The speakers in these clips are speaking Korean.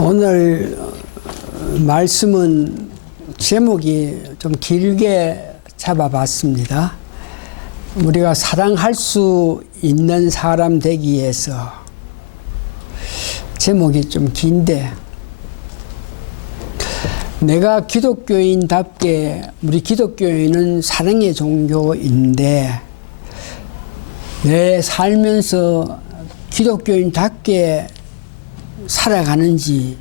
오늘 말씀은 제목이 좀 길게 잡아봤습니다. 우리가 사랑할 수 있는 사람 되기 위해서. 제목이 좀 긴데, 내가 기독교인답게, 우리 기독교인은 사랑의 종교인데 내 살면서 기독교인답게 살아가는지,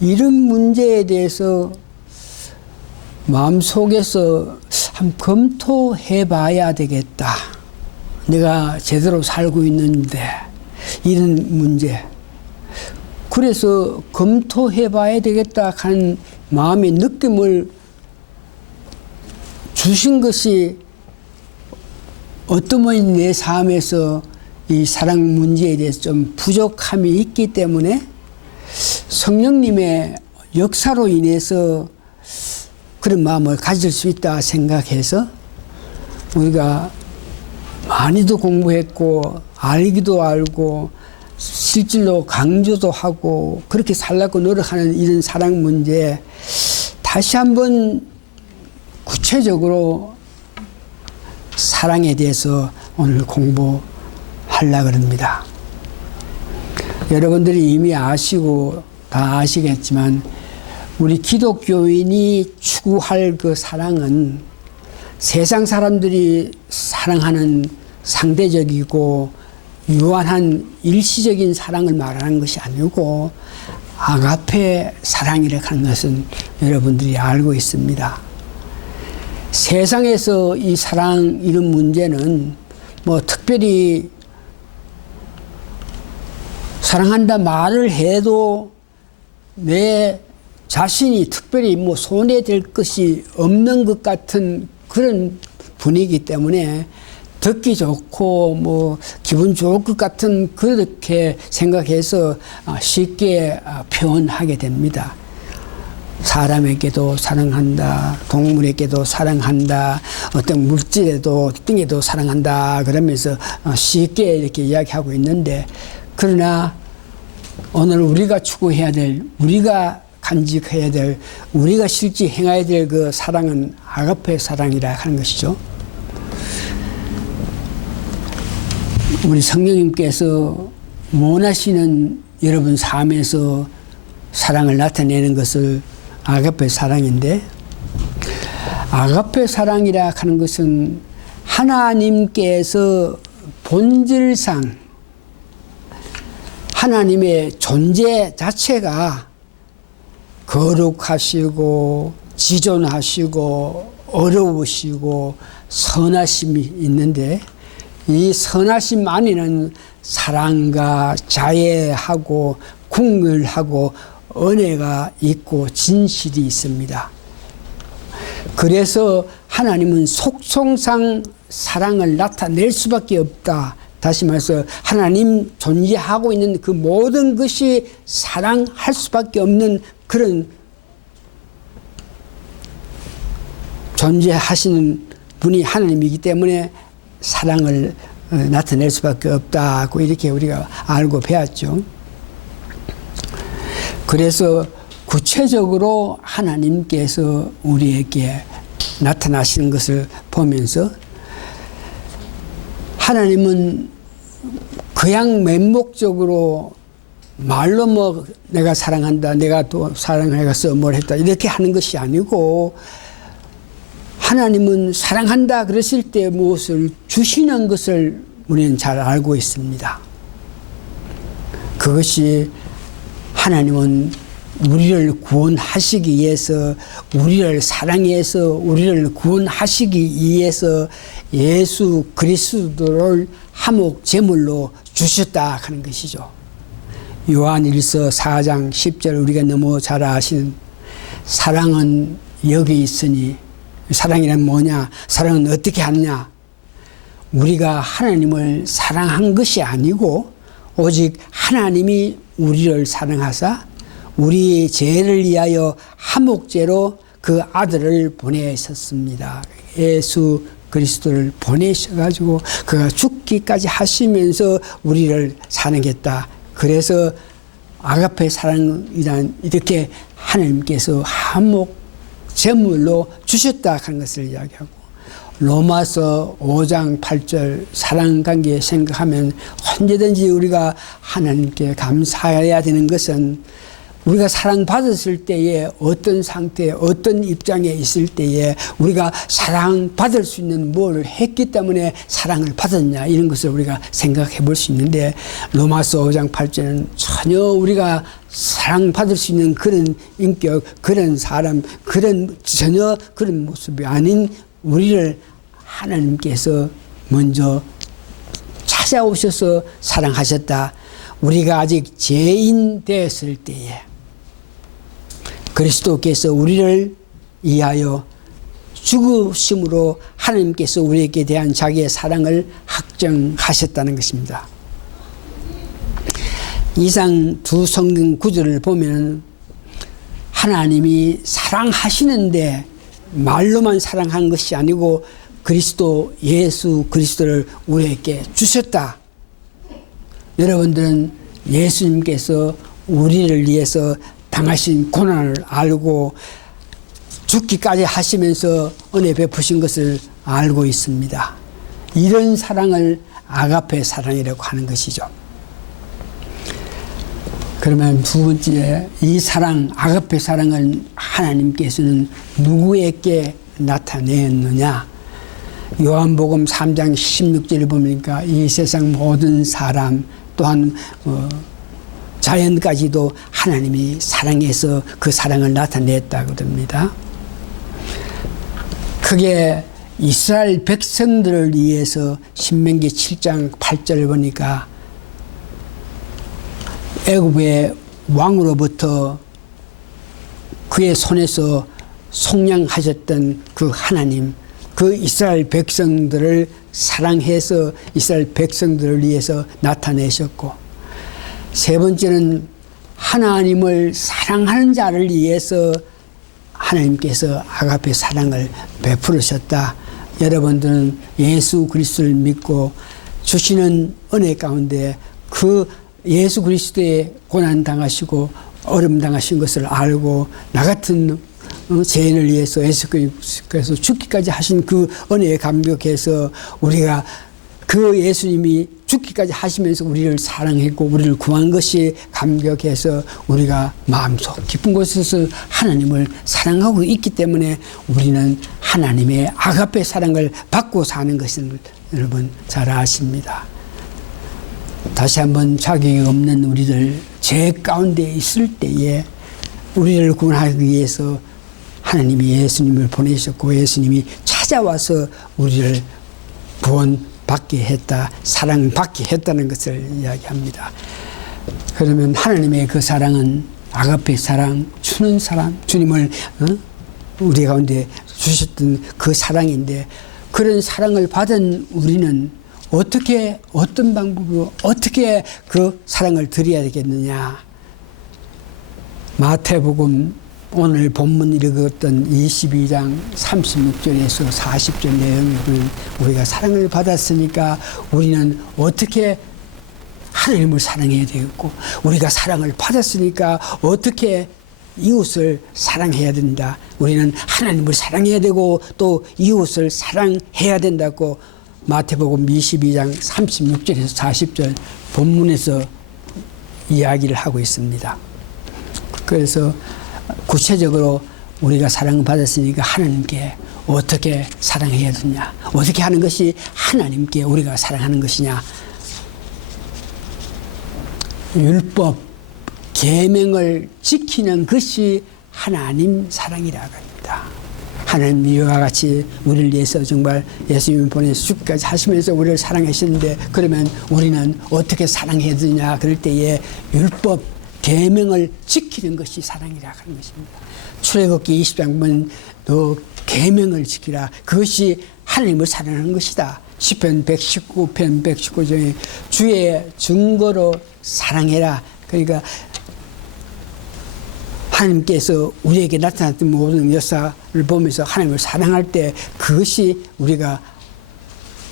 이런 문제에 대해서 마음속에서 한번 검토해 봐야 되겠다. 내가 제대로 살고 있는데, 이런 문제. 그래서 검토해 봐야 되겠다 하는 마음의 느낌을 주신 것이 어떠면 내 삶에서 이 사랑 문제에 대해서 좀 부족함이 있기 때문에 성령님의 역사로 인해서 그런 마음을 가질 수 있다 생각해서 우리가 많이도 공부했고 알기도 알고 실질로 강조도 하고 그렇게 살려고 노력하는 이런 사랑 문제, 다시 한번 구체적으로 사랑에 대해서 오늘 공부하려고 합니다. 여러분들이 이미 아시고 다 아시겠지만 우리 기독교인이 추구할 그 사랑은 세상 사람들이 사랑하는 상대적이고 유한한 일시적인 사랑을 말하는 것이 아니고 아가페 사랑이라고 하는 것은 여러분들이 알고 있습니다. 세상에서 이 사랑 이런 문제는 뭐 특별히 사랑한다 말을 해도 내 자신이 특별히 뭐 손해될 것이 없는 것 같은 그런 분위기 때문에 듣기 좋고 뭐 기분 좋을 것 같은 그렇게 생각해서 쉽게 표현하게 됩니다. 사람에게도 사랑한다, 동물에게도 사랑한다, 어떤 물질에도 땅에도 사랑한다 그러면서 쉽게 이렇게 이야기하고 있는데, 그러나 오늘 우리가 추구해야 될, 우리가 간직해야 될, 우리가 실제 행해야 될 그 사랑은 아가페 사랑이라 하는 것이죠. 우리 성령님께서 원하시는 여러분 삶에서 사랑을 나타내는 것을 아가페 사랑인데, 아가페 사랑이라 하는 것은 하나님께서 본질상 하나님의 존재 자체가 거룩하시고 지존하시고 어려우시고 선하심이 있는데, 이 선하심 안에는 사랑과 자애하고 궁휼하고 은혜가 있고 진실이 있습니다. 그래서 하나님은 속성상 사랑을 나타낼 수밖에 없다. 다시 말해서 하나님 존재하고 있는 그 모든 것이 사랑할 수밖에 없는 그런 존재하시는 분이 하나님이기 때문에 사랑을 나타낼 수밖에 없다고 이렇게 우리가 알고 배웠죠. 그래서 구체적으로 하나님께서 우리에게 나타나시는 것을 보면서 하나님은 그냥 맹목적으로 말로 뭐 내가 사랑한다, 내가 또 사랑해서 뭘 했다 이렇게 하는 것이 아니고, 하나님은 사랑한다 그랬을 때 무엇을 주시는 것을 우리는 잘 알고 있습니다. 그것이 하나님은 우리를 구원하시기 위해서, 우리를 사랑해서 우리를 구원하시기 위해서 예수 그리스도를 화목 제물로 주셨다 하는 것이죠. 요한일서 4장 10절 우리가 너무 잘 아시는, 사랑은 여기 있으니, 사랑이란 뭐냐? 사랑은 어떻게 하느냐? 우리가 하나님을 사랑한 것이 아니고 오직 하나님이 우리를 사랑하사 우리 죄를 위하여 화목제로 그 아들을 보내셨습니다. 예수 그리스도를 보내셔가지고 그가 죽기까지 하시면서 우리를 사랑했다. 그래서 아가페 사랑이란 이렇게 하나님께서 한몫 제물로 주셨다 하는 것을 이야기하고, 로마서 5장 8절 사랑관계 생각하면 언제든지 우리가 하나님께 감사해야 되는 것은, 우리가 사랑받았을 때에 어떤 상태, 어떤 입장에 있을 때에 우리가 사랑받을 수 있는 무엇을 했기 때문에 사랑을 받았냐, 이런 것을 우리가 생각해 볼 수 있는데, 로마서 5장 8절은 전혀 우리가 사랑받을 수 있는 그런 인격, 그런 사람, 전혀 그런 모습이 아닌 우리를 하나님께서 먼저 찾아오셔서 사랑하셨다. 우리가 아직 죄인 되었을 때에 그리스도께서 우리를 위하여 죽으심으로 하나님께서 우리에게 대한 자기의 사랑을 확정하셨다는 것입니다. 이상 두 성경 구절을 보면 하나님이 사랑하시는데 말로만 사랑한 것이 아니고 그리스도, 예수 그리스도를 우리에게 주셨다. 여러분들은 예수님께서 우리를 위해서 당하신 고난을 알고 죽기까지 하시면서 은혜 베푸신 것을 알고 있습니다. 이런 사랑을 아가페 사랑이라고 하는 것이죠. 그러면 두 번째, 이 사랑, 아가페 사랑을 하나님께서는 누구에게 나타내었느냐? 요한복음 3장 16절을 보니까 이 세상 모든 사람, 또한 자연까지도 하나님이 사랑해서 그 사랑을 나타냈다고 합니다. 그게 이스라엘 백성들을 위해서 신명기 7장 8절을 보니까 애굽의 왕으로부터 그의 손에서 속량하셨던 그 하나님, 그 이스라엘 백성들을 사랑해서 이스라엘 백성들을 위해서 나타내셨고, 세 번째는 하나님을 사랑하는 자를 위해서 하나님께서 아가페 사랑을 베푸셨다. 여러분들은 예수 그리스도를 믿고 주시는 은혜 가운데 그 예수 그리스도의 고난 당하시고 어려움 당하신 것을 알고 나 같은 죄인을 위해서 예수께서 죽기까지 하신 그 은혜에 감격해서 우리가 그 예수님이 죽기까지 하시면서 우리를 사랑했고 우리를 구한 것이 감격해서 우리가 마음속 깊은 곳에서 하나님을 사랑하고 있기 때문에 우리는 하나님의 아가페 사랑을 받고 사는 것을 여러분 잘 아십니다. 다시 한번 자격이 없는 우리들, 죄 가운데 있을 때에 우리를 구원하기 위해서 하나님이 예수님을 보내셨고 예수님이 찾아와서 우리를 구원받게 했다, 사랑받게 했다는 것을 이야기합니다. 그러면 하나님의 그 사랑은 아가페 사랑, 주는 사랑, 주님을 우리 가운데 주셨던 그 사랑인데, 그런 사랑을 받은 우리는 어떻게, 어떤 방법으로 어떻게 그 사랑을 드려야 되겠느냐? 마태복음 오늘 본문 읽었던 22장 36절에서 40절 내용을 우리가 사랑을 받았으니까 우리는 어떻게 하나님을 사랑해야 되겠고, 우리가 사랑을 받았으니까 어떻게 이웃을 사랑해야 된다. 우리는 하나님을 사랑해야 되고 또 이웃을 사랑해야 된다고 마태복음 22장 36절에서 40절 본문에서 이야기를 하고 있습니다. 그래서 구체적으로 우리가 사랑을 받았으니까 하나님께 어떻게 사랑해야 되냐, 어떻게 하는 것이 하나님께 우리가 사랑하는 것이냐. 율법, 계명을 지키는 것이 하나님 사랑이라고 합니다. 하나님 이와 같이 우리를 위해서 정말 예수님을 보내서 죽기까지 하시면서 우리를 사랑하셨는데, 그러면 우리는 어떻게 사랑해야 되냐. 그럴 때에 율법, 계명을 지키는 것이 사랑이라고 하는 것입니다. 출애굽기 20장 보면 너 계명을 지키라. 그것이 하나님을 사랑하는 것이다. 시편 119편 119장에 주의 증거로 사랑해라. 그러니까 하나님께서 우리에게 나타났던 모든 역사를 보면서 하나님을 사랑할 때 그것이 우리가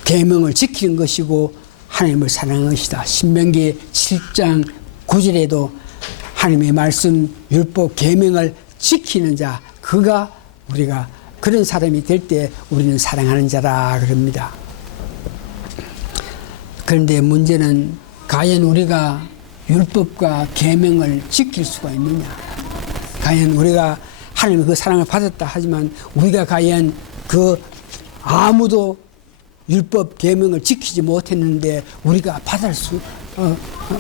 계명을 지키는 것이고 하나님을 사랑하는 것이다. 신명기 7장 9절에도 하나님의 말씀, 율법, 계명을 지키는 자, 그가 우리가 그런 사람이 될 때 우리는 사랑하는 자라 그럽니다. 그런데 문제는 과연 우리가 율법과 계명을 지킬 수가 있느냐? 과연 우리가 하나님의 그 사랑을 받았다 하지만 우리가 과연 그 아무도 율법 계명을 지키지 못했는데 우리가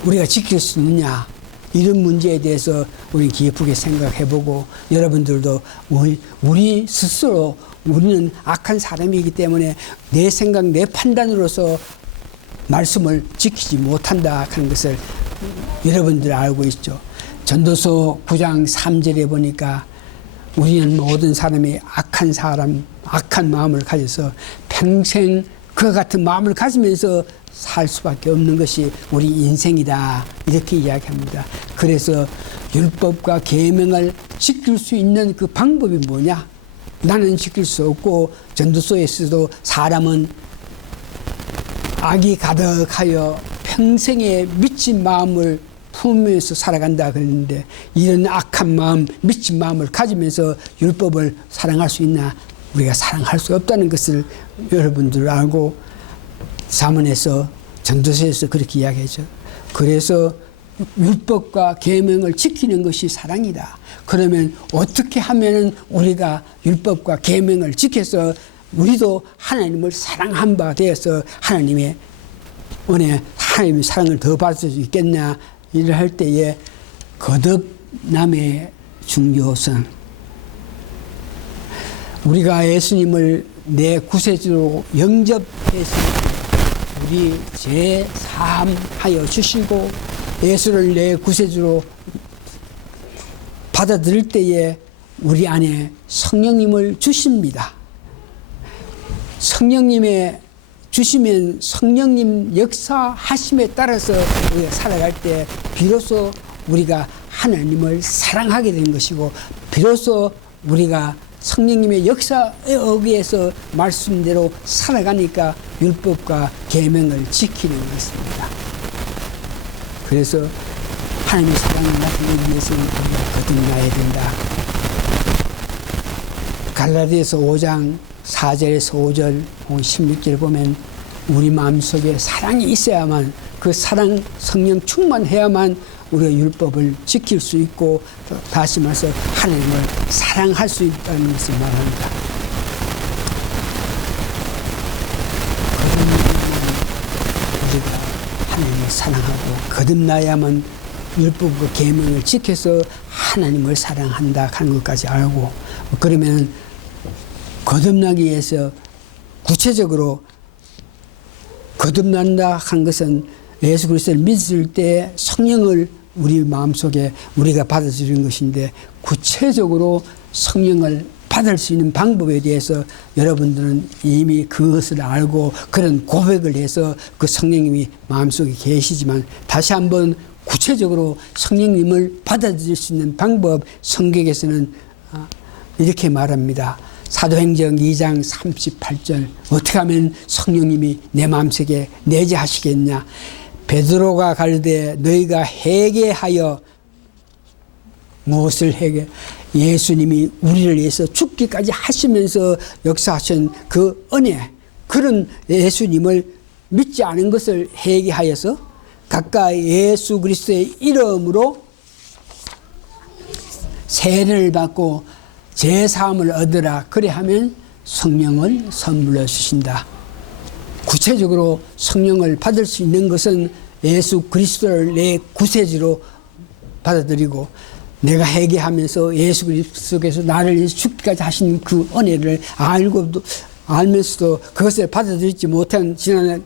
우리가 지킬 수 있느냐? 이런 문제에 대해서 우리 깊게 생각해보고, 여러분들도 우리 스스로 우리는 악한 사람이기 때문에 내 생각, 내 판단으로서 말씀을 지키지 못한다 하는 것을 여러분들 알고 있죠. 전도서 9장 3절에 보니까 우리는 모든 사람이 악한 마음을 가져서 평생 그와 같은 마음을 가지면서 살 수밖에 없는 것이 우리 인생이다, 이렇게 이야기합니다. 그래서 율법과 계명을 지킬 수 있는 그 방법이 뭐냐? 나는 지킬 수 없고, 전도서에서도 사람은 악이 가득하여 평생에 미친 마음을 품으면서 살아간다 그랬는데, 이런 악한 마음, 미친 마음을 가지면서 율법을 사랑할 수 있나? 우리가 사랑할 수 없다는 것을 여러분들 알고, 잠언에서, 전도서에서 그렇게 이야기하죠. 그래서 율법과 계명을 지키는 것이 사랑이다. 그러면 어떻게 하면은 우리가 율법과 계명을 지켜서 우리도 하나님을 사랑한 바 되어서 하나님의 은혜, 하나님의 사랑을 더 받을 수 있겠냐? 일을 할 때에 거듭남의 중요성. 우리가 예수님을 내 구세주로 영접해서 우리 죄 사함하여 주시고 예수를 내 구세주로 받아들일 때에 우리 안에 성령님을 주십니다. 성령님의 주시면 성령님 역사하심에 따라서 우리가 살아갈 때 비로소 우리가 하나님을 사랑하게 되는 것이고, 비로소 우리가 성령님의 역사에 의해서 말씀대로 살아가니까 율법과 계명을 지키는 것입니다. 그래서 하나님의 사랑을 나타내기 위해서는 우리가 거듭나야 된다. 갈라디아서 5장 4절에서 5절, 16절 보면 우리 마음속에 사랑이 있어야만, 그 사랑 성령 충만해야만 우리가 율법을 지킬 수 있고, 다시 말해서 하나님을 사랑할 수 있다는 것을 말합니다. 우리가 하나님을 사랑하고 거듭나야만 율법과 계명을 지켜서 하나님을 사랑한다 하는 것까지 알고, 그러면 거듭나기 위해서 구체적으로 거듭난다 한 것은 예수 그리스도를 믿을 때 성령을 우리 마음속에 우리가 받아들이는 것인데, 구체적으로 성령을 받을 수 있는 방법에 대해서 여러분들은 이미 그것을 알고 그런 고백을 해서 그 성령님이 마음속에 계시지만, 다시 한번 구체적으로 성령님을 받아들일 수 있는 방법, 성경에서는 이렇게 말합니다. 사도행전 2장 38절, 어떻게 하면 성령님이 내 마음속에 내재하시겠냐? 베드로가 가르되 너희가 회개하여, 무엇을 회개? 예수님이 우리를 위해서 죽기까지 하시면서 역사하신 그 은혜, 그런 예수님을 믿지 않은 것을 회개하여서 각각 예수 그리스도의 이름으로 세례를 받고 제사함을 얻으라. 그래 하면 성령을 선물로 주신다. 구체적으로 성령을 받을 수 있는 것은 예수 그리스도를 내 구세주로 받아들이고, 내가 회개하면서 예수 그리스도께서 나를 위해서 죽기까지 하신 그 은혜를 알면서도 그것을 받아들이지 못한 지난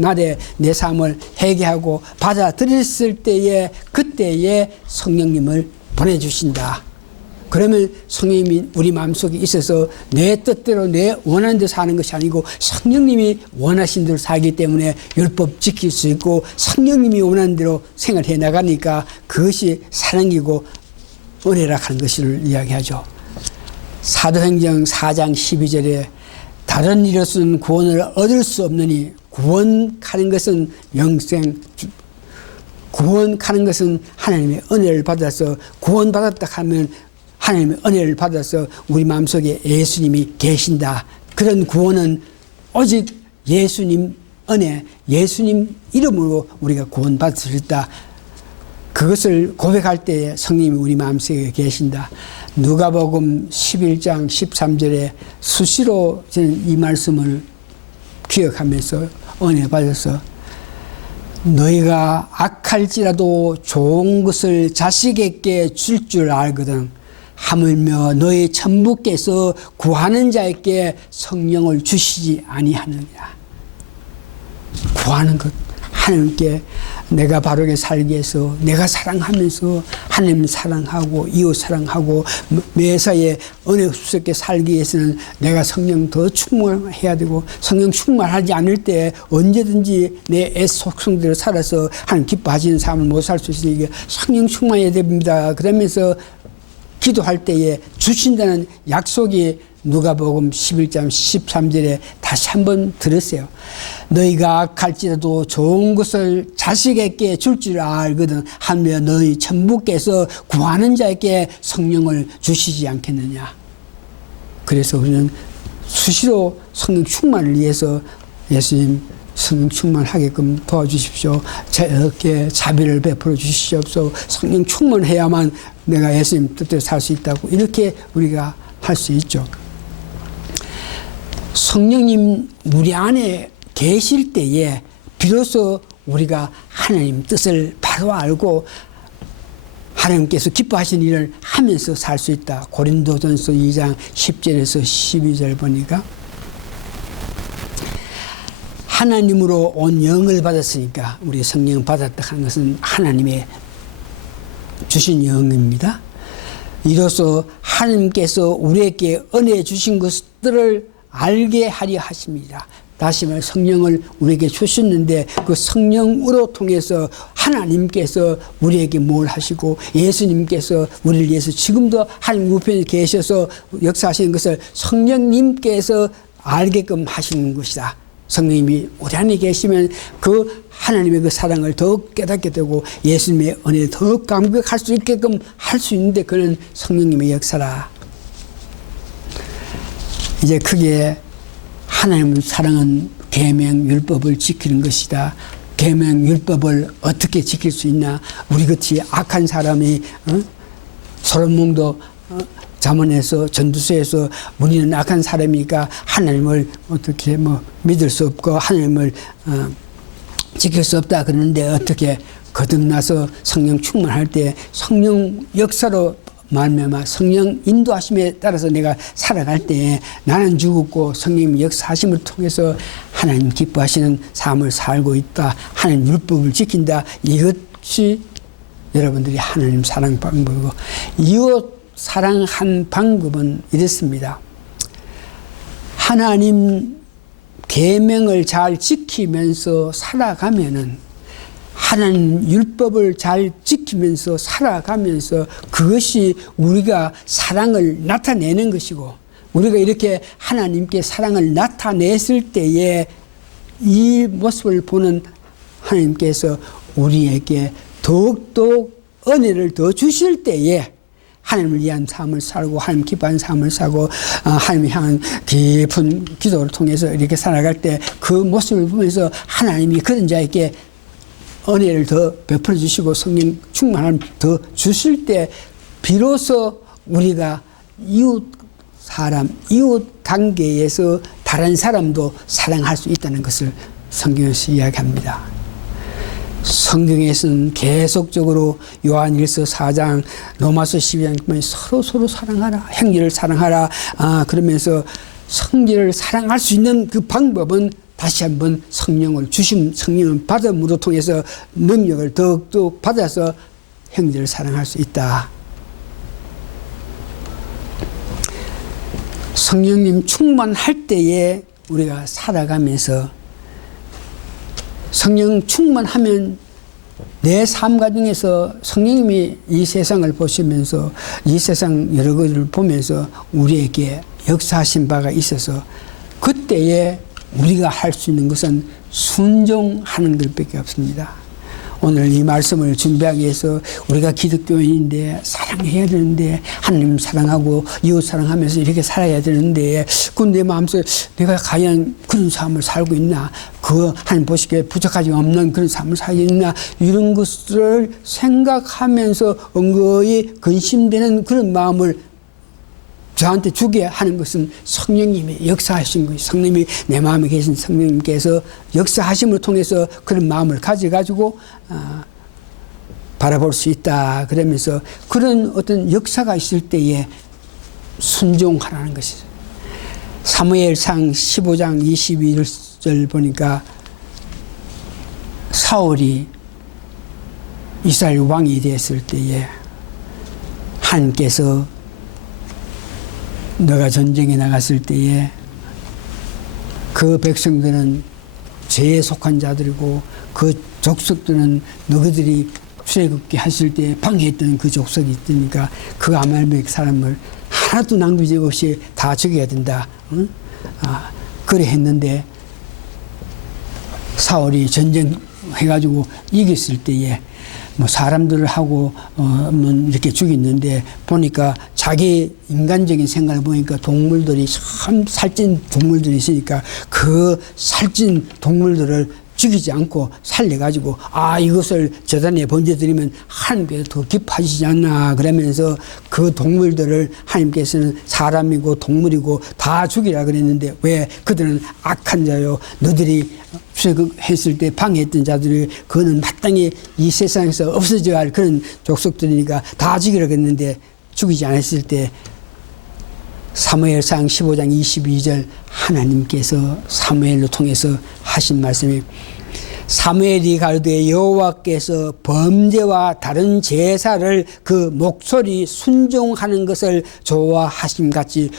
날에 내 삶을 회개하고 받아들였을 때에, 그때에 성령님을 보내주신다. 그러면 성령님이 우리 마음속에 있어서 내 뜻대로 내 원하는 대로 사는 것이 아니고 성령님이 원하신 대로 살기 때문에 율법 지킬 수 있고, 성령님이 원하는 대로 생활해 나가니까 그것이 사랑이고 은혜라 하는 것을 이야기하죠. 사도행전 4장 12절에 다른 일로서는 구원을 얻을 수 없느니 구원하는 것은 영생 구원하는 것은 하나님의 은혜를 받아서 구원받았다 하면 하나님의 은혜를 받아서 우리 마음속에 예수님이 계신다. 그런 구원은 오직 예수님 은혜, 예수님 이름으로 우리가 구원받을 수 있다. 그것을 고백할 때에 성령님이 우리 마음속에 계신다. 누가복음 11장 13절에 수시로 저는 이 말씀을 기억하면서 은혜 받아서 너희가 악할지라도 좋은 것을 자식에게 줄 줄 알거든 하물며 너희 천부께서 구하는 자에게 성령을 주시지 아니하느냐. 구하는 것, 하나님께 내가 바르게 살기 위해서 내가 사랑하면서 하나님 사랑하고 이웃 사랑하고 매사에 은혜 숲속에 살기 위해서는 내가 성령 더 충만해야 되고 성령 충만하지 않을 때 언제든지 내 애 속성대로 살아서 하나님 기뻐하시는 삶을 못 살 수 있으니까 성령 충만해야 됩니다. 그러면서 기도할 때에 주신다는 약속이 누가복음 11장 13절에 다시 한번 들으세요. 너희가 악할지라도 좋은 것을 자식에게 줄 줄 알거든 하며 너희 천부께서 구하는 자에게 성령을 주시지 않겠느냐. 그래서 우리는 수시로 성령 충만을 위해서 예수님 성령 충만하게끔 도와주십시오. 저에게 자비를 베풀어 주시옵소서. 성령 충만해야만 내가 예수님 뜻대로 살 수 있다고 이렇게 우리가 할 수 있죠. 성령님 우리 안에 계실 때에 비로소 우리가 하나님 뜻을 바로 알고 하나님께서 기뻐하시는 일을 하면서 살 수 있다. 고린도전서 2장 10절에서 12절 보니까 하나님으로 온 영을 받았으니까 우리 성령 받았다 하는 것은 하나님의 주신 영입니다. 이로써 하나님께서 우리에게 은혜 주신 것들을 알게 하려 하십니다. 다시 말해 성령을 우리에게 주셨는데 그 성령으로 통해서 하나님께서 우리에게 뭘 하시고 예수님께서 우리를 위해서 지금도 하나님 우편에 계셔서 역사하시는 것을 성령님께서 알게끔 하시는 것이다. 성령님이 우리 안에 계시면 그 하나님의 그 사랑을 더욱 깨닫게 되고 예수님의 은혜를 더욱 감격할 수 있게끔 할 수 있는데 그는 성령님의 역사라. 이제 크게 하나님의 사랑은 계명 율법을 지키는 것이다. 계명 율법을 어떻게 지킬 수 있나? 우리 같이 악한 사람이 솔로몬도 잠언에서 전두서에서 우리는 악한 사람이니까 하나님을 어떻게 믿을 수 없고 하나님을 지킬 수 없다 그러는데 어떻게 거듭나서 성령 충만할 때 성령 역사로 말미암아 성령 인도하심에 따라서 내가 살아갈 때 나는 죽었고 성령 역사하심을 통해서 하나님 기뻐하시는 삶을 살고 있다. 하나님 율법을 지킨다. 이것이 여러분들이 하나님 사랑 방법이고 이웃 사랑한 방법은 이렇습니다. 하나님 계명을 잘 지키면서 살아가면은 하나님 율법을 잘 지키면서 살아가면서 그것이 우리가 사랑을 나타내는 것이고 우리가 이렇게 하나님께 사랑을 나타냈을 때에 이 모습을 보는 하나님께서 우리에게 더욱더 은혜를 더 주실 때에 하나님을 위한 삶을 살고 하나님 기뻐하는 삶을 살고 하나님을 향한 깊은 기도를 통해서 이렇게 살아갈 때 그 모습을 보면서 하나님이 그런 자에게 은혜를 더 베풀어 주시고 성령 충만함을 더 주실 때 비로소 우리가 이웃 사람, 이웃 관계에서 다른 사람도 사랑할 수 있다는 것을 성경에서 이야기합니다. 성경에서는 계속적으로 요한일서 4장, 로마서 12장 보면 서로 사랑하라, 형제를 사랑하라 그러면서 성제를 사랑할 수 있는 그 방법은 다시 한번 성령을 성령을 받음으로 통해서 능력을 더욱더 받아서 형제를 사랑할 수 있다. 성령님 충만할 때에 우리가 살아가면서 성령 충만하면 내 삶 가정에서 성령님이 이 세상을 보시면서 이 세상 여러 것을 보면서 우리에게 역사하신 바가 있어서 그때에 우리가 할 수 있는 것은 순종하는 것밖에 없습니다. 오늘 이 말씀을 준비하기 위해서 우리가 기독교인인데 사랑해야 되는데 하나님 사랑하고 이웃 사랑하면서 이렇게 살아야 되는데 그 내 마음속에 내가 과연 그런 삶을 살고 있나, 그 하나님 보시기에 부족하지 없는 그런 삶을 살고 있나, 이런 것을 생각하면서 은거히 근심되는 그런 마음을 저한테 주게 하는 것은 성령님이 역사하신 거예요. 성령님이 내 마음에 계신 성령님께서 역사하심을 통해서 그런 마음을 가져가지고 바라볼 수 있다. 그러면서 그런 어떤 역사가 있을 때에 순종하라는 것이죠. 사무엘상 15장 21절 보니까 사울이 이스라엘 왕이 되었을 때에 하나님께서 너가 전쟁에 나갔을 때에 그 백성들은 죄에 속한 자들이고 그 족속들은 너희들이 출애굽게 하실 때 방해했던 그 족속이 있으니까 그 아말렉 사람을 하나도 낭비지 없이 다 죽여야 된다. 응? 그래 했는데 사울이 전쟁해가지고 이겼을 때에 뭐 사람들을 하고 이렇게 죽였는데 보니까 자기 인간적인 생각을 보니까 동물들이 참 살찐 동물들이 있으니까 그 살찐 동물들을 죽이지 않고 살려가지고 이것을 제단에 번제드리면 하나님께서 더 기뻐하시지 않나 그러면서 그 동물들을 하나님께서는 사람이고 동물이고 다 죽이라 그랬는데 왜 그들은 악한 자요 너들이 출애굽했을 때 방해했던 자들이 그거는 마땅히 이 세상에서 없어져야 할 그런 족속들이니까 다 죽이라 그랬는데 죽이지 않았을 때 사무엘상 15장 22절 하나님께서 사무엘로 통해서 하신 말씀이 사무엘이 가로되 여호와께서 범죄와 다른 제사를 그 목소리 순종하는 것을 좋아하심같이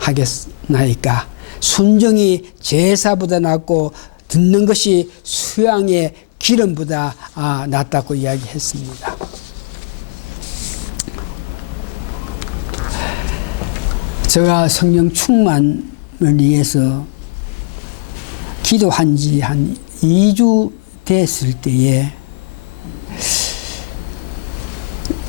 좋아하겠나이까. 순종이 제사보다 낫고 듣는 것이 수양의 기름보다 낫다고 이야기했습니다. 제가 성령 충만을 위해서 기도한 지 한 2주 됐을 때에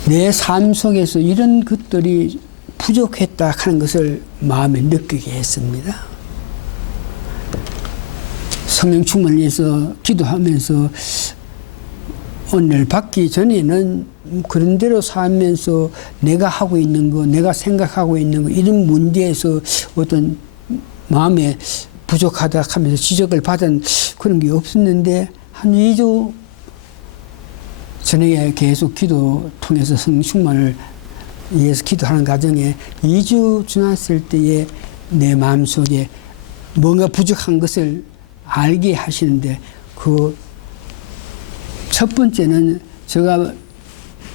내 삶 속에서 이런 것들이 부족했다 하는 것을 마음에 느끼게 했습니다. 성령 충만을 위해서 기도하면서 은혜를 받기 전에는 그런 대로 살면서 내가 하고 있는 거, 내가 생각하고 있는 거, 이런 문제에서 어떤 마음에 부족하다 하면서 지적을 받은 그런 게 없었는데 한 2주 저녁에 계속 기도 통해서 성령 충만을 위해서 기도하는 과정에 2주 지났을 때에 내 마음속에 뭔가 부족한 것을 알게 하시는데 그 첫 번째는 제가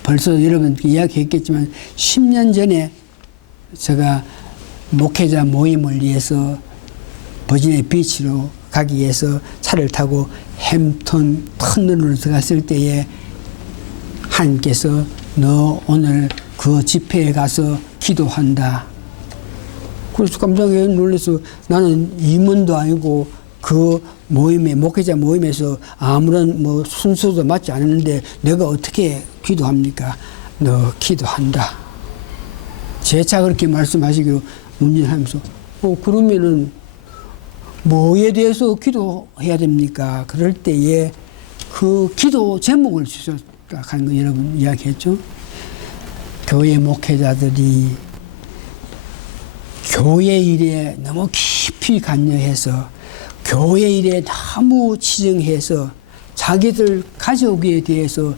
벌써 여러분께 이야기했겠지만 10년 전에 제가 목회자 모임을 위해서 버지니아 비치로 가기 위해서 차를 타고 햄튼 터널로 들어갔을 때에 하나님께서 너 오늘 그 집회에 가서 기도한다. 그래서 깜짝 놀라서 나는 임원도 아니고 그 모임에 목회자 모임에서 아무런 뭐 순서도 맞지 않았는데 내가 어떻게 기도합니까? 너 기도한다. 재차 그렇게 말씀하시기로 운전하면서 그러면은 뭐에 대해서 기도해야 됩니까? 그럴 때에 그 기도 제목을 주셨다 하는 거 여러분 이야기했죠. 교회 목회자들이 교회 일에 너무 깊이 관여해서 교회 일에 너무 치중해서 자기들 가족에 대해서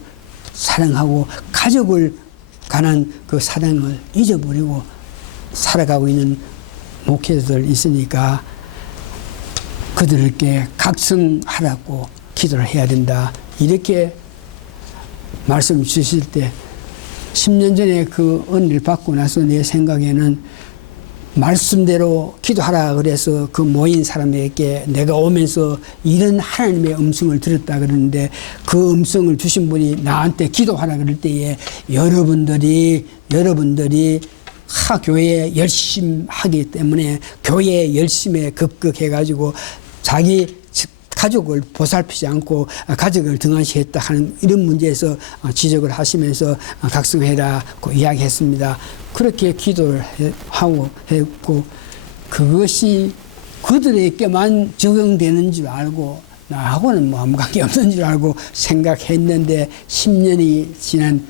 사랑하고 가족을 관한 그 사랑을 잊어버리고 살아가고 있는 목회자들 있으니까 그들에게 각성하라고 기도를 해야 된다. 이렇게 말씀 주실 때 10년 전에 그 은혜를 받고 나서 내 생각에는 말씀대로 기도하라 그래서 그 모인 사람에게 내가 오면서 이런 하나님의 음성을 들었다 그러는데 그 음성을 주신 분이 나한테 기도하라 그럴 때에 여러분들이 교회에 열심히 하기 때문에 교회에 열심히 급급해가지고 자기 가족을 보살피지 않고 가족을 등한시했다 하는 이런 문제에서 지적을 하시면서 각성해라고 이야기했습니다. 그렇게 기도를 하고 했고 그것이 그들에게만 적용되는 줄 알고 나하고는 뭐 아무 관계 없는 줄 알고 생각했는데 10년이 지난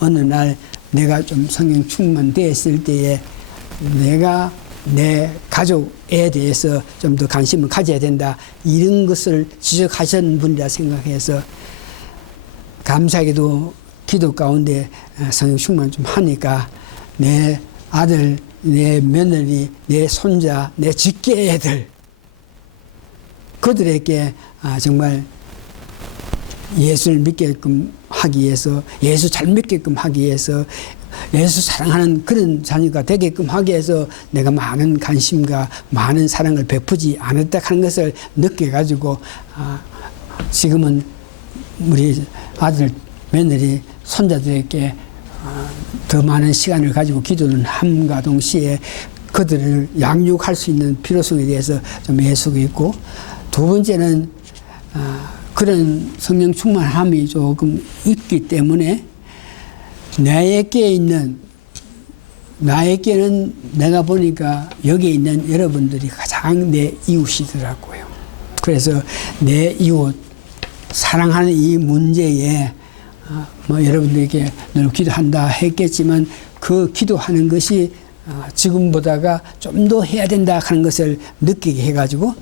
어느 날 내가 좀 성령 충만되었을 때에 내가 내 가족에 대해서 좀 더 관심을 가져야 된다 이런 것을 지적하신 분이라 생각해서 감사하게도 기도 가운데 성령 충만 좀 하니까 내 아들, 내 며느리, 내 손자, 내 직계 애들 그들에게 정말 예수를 믿게끔 하기 위해서 예수 잘 믿게끔 하기 위해서 예수 사랑하는 그런 자녀가 되게끔 하기 위해서 내가 많은 관심과 많은 사랑을 베푸지 않았다 하는 것을 느껴가지고 지금은 우리 아들, 며느리, 손자들에게 더 많은 시간을 가지고 기도는 함과 동시에 그들을 양육할 수 있는 필요성에 대해서 좀 애쓰고 있고 두 번째는 그런 성령 충만함이 조금 있기 때문에 나에게는 내가 보니까 여기에 있는 여러분들이 가장 내 이웃이더라고요. 그래서 내 이웃 사랑하는 이 문제에 뭐 여러분들에게 늘 기도한다 했겠지만 그 기도하는 것이 지금보다가 좀 더 해야 된다 하는 것을 느끼게 해가지고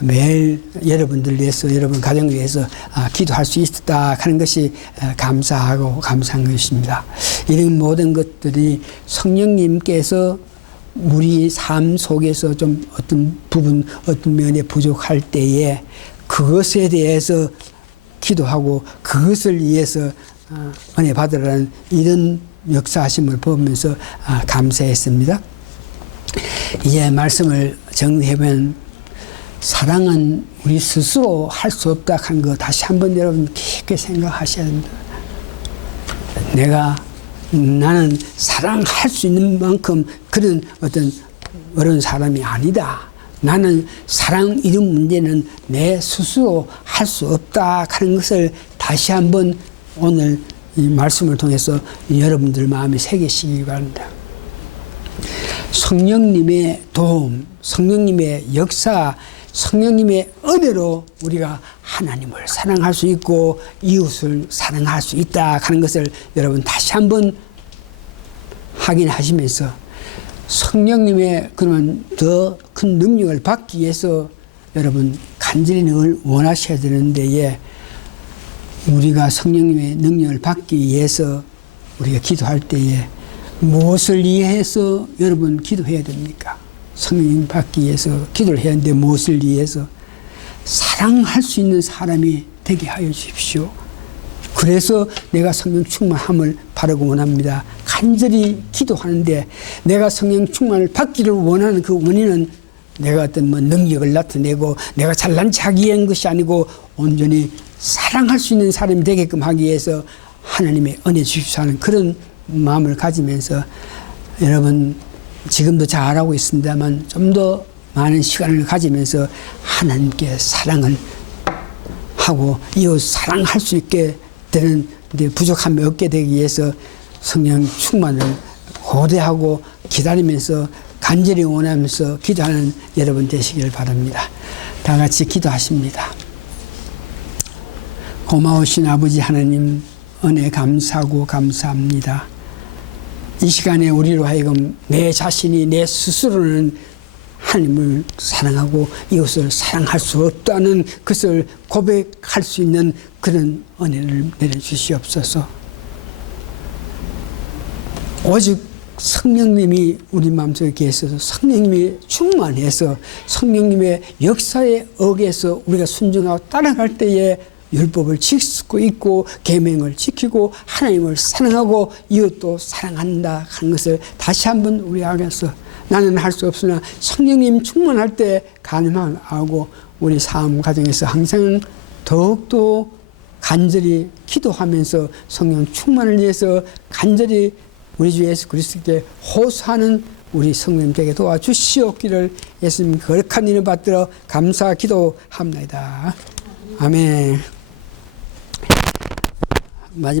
매일 여러분들 위해서 여러분 가정을 위해서 기도할 수 있었다 하는 것이 감사하고 감사한 것입니다. 이런 모든 것들이 성령님께서 우리 삶 속에서 좀 어떤 부분 어떤 면에 부족할 때에 그것에 대해서 기도하고 그것을 위해서 은혜 받으라는 이런 역사하심을 보면서 감사했습니다. 이제 말씀을 정리해보면 사랑은 우리 스스로 할 수 없다 하는 거 다시 한번 여러분 깊게 생각하셔야 됩니다. 나는 사랑할 수 있는 만큼 그런 어떤 어려운 사람이 아니다. 나는 사랑 이런 문제는 내 스스로 할 수 없다 하는 것을 다시 한번 오늘 이 말씀을 통해서 여러분들 마음에 새기시기 바랍니다. 성령님의 도움, 성령님의 역사, 성령님의 은혜로 우리가 하나님을 사랑할 수 있고 이웃을 사랑할 수 있다 하는 것을 여러분 다시 한번 확인하시면서 성령님의 그런 더 큰 능력을 받기 위해서 여러분 간절히 늘 원하셔야 되는데 우리가 성령님의 능력을 받기 위해서 우리가 기도할 때에 무엇을 위해서 여러분 기도해야 됩니까? 성령 받기 위해서 기도를 해야 하는데 무엇을 위해서? 사랑할 수 있는 사람이 되게 하여 주십시오. 그래서 내가 성령 충만함을 바라고 원합니다. 간절히 기도하는데 내가 성령 충만을 받기를 원하는 그 원인은 내가 어떤 뭐 능력을 나타내고 내가 잘난 척하기 위한 것이 아니고 온전히 사랑할 수 있는 사람이 되게끔 하기 위해서 하나님의 은혜 주십시오 하는 그런 마음을 가지면서 여러분 지금도 잘하고 있습니다만 좀 더 많은 시간을 가지면서 하나님께 사랑을 하고 이웃 사랑할 수 있게 되는 부족함이 없게 되기 위해서 성령 충만을 고대하고 기다리면서 간절히 원하면서 기도하는 여러분 되시길 바랍니다. 다 같이 기도하십니다. 고마우신 아버지 하나님 은혜 감사하고 감사합니다. 이 시간에 우리로 하여금 내 자신이 내 스스로는 하나님을 사랑하고 이웃을 사랑할 수 없다는 것을 고백할 수 있는 그런 은혜를 내려주시옵소서. 오직 성령님이 우리 마음속에 계셔서 성령님이 충만해서 성령님의 역사에 의해서 우리가 순종하고 따라갈 때에 율법을 지키고 있고 계명을 지키고 하나님을 사랑하고 이웃도 사랑한다 하는 것을 다시 한번 우리 안에서 나는 할 수 없으나 성령님 충만할 때 가능하고 우리 삶 가정에서 항상 더욱더 간절히 기도하면서 성령 충만을 위해서 간절히 우리 주 예수 그리스도께 호소하는 우리 성도님 되게 도와주시옵기를 예수님 거룩한 이름 받들어 감사 기도합니다. 아멘.